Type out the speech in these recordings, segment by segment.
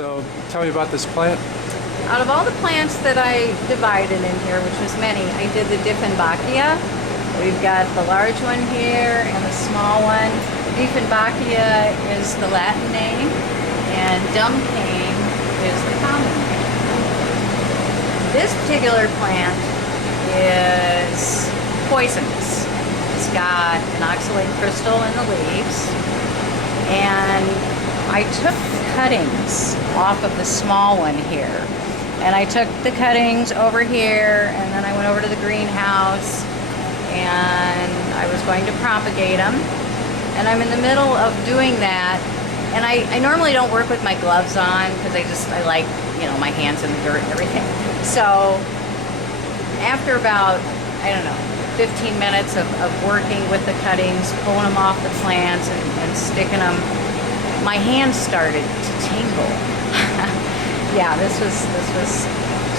So tell me about this plant. Out of all the plants that I divided in here, which was many, I did the Dieffenbachia. We've got the large one here and the small one. Dieffenbachia is the Latin name, and Dumbcane is the common name. This particular plant is poisonous. It's got an oxalate crystal in the leaves, and I took cuttings off of the small one here. And I took the cuttings over here, and then I went over to the greenhouse, and I was going to propagate them. And I'm in the middle of doing that, and I normally don't work with my gloves on because I like, you know, my hands in the dirt and everything. So after about, I don't know, 15 minutes of working with the cuttings, pulling them off the plants and sticking them, my hands started to tingle. Yeah, this was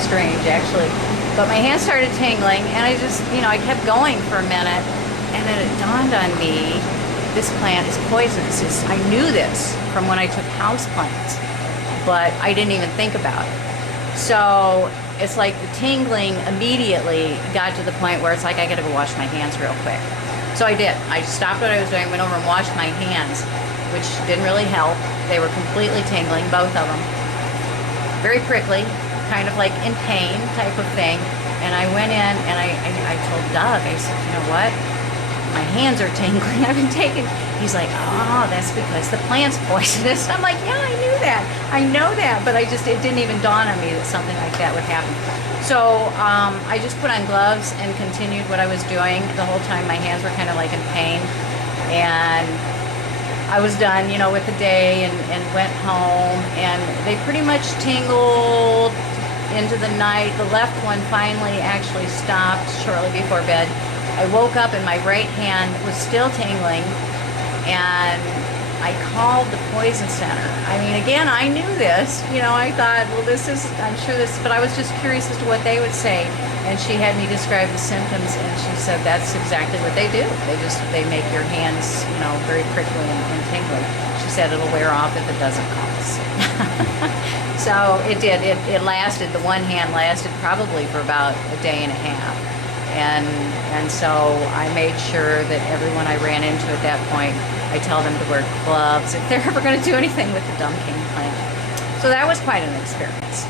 strange actually. But my hands started tingling, and I just, you know, I kept going for a minute, and then it dawned on me, this plant is poisonous. I knew this from when I took house plants, but I didn't even think about it. So it's like the tingling immediately got to the point where it's like, I gotta go wash my hands real quick. So I did. I stopped what I was doing, went over and washed my hands, which didn't really help. They were completely tingling, both of them. Very prickly, kind of like in pain type of thing. And I went in and I told Doug, I said, you know what? My hands are tingling. I've been taking, he's like, oh, that's because the plant's poisonous. I'm like, yeah, I knew that. I know that, but it didn't even dawn on me that something like that would happen. So I just put on gloves and continued what I was doing. The whole time my hands were kind of like in pain. And I was done, you know, with the day and went home, and they pretty much tingled into the night. The left one finally actually stopped shortly before bed. I woke up and my right hand was still tingling, and I called the poison center. I mean, again, I knew this, you know, I thought, well, I'm sure this, but I was just curious as to what they would say. And she had me describe the symptoms, and she said that's exactly what they do. They make your hands, you know, very prickly and tingly. She said it'll wear off if it doesn't cause. So it did. It lasted. The one hand lasted probably for about a day and a half. And so I made sure that everyone I ran into at that point, I tell them to wear gloves if they're ever going to do anything with the Dumbcane plant. So that was quite an experience.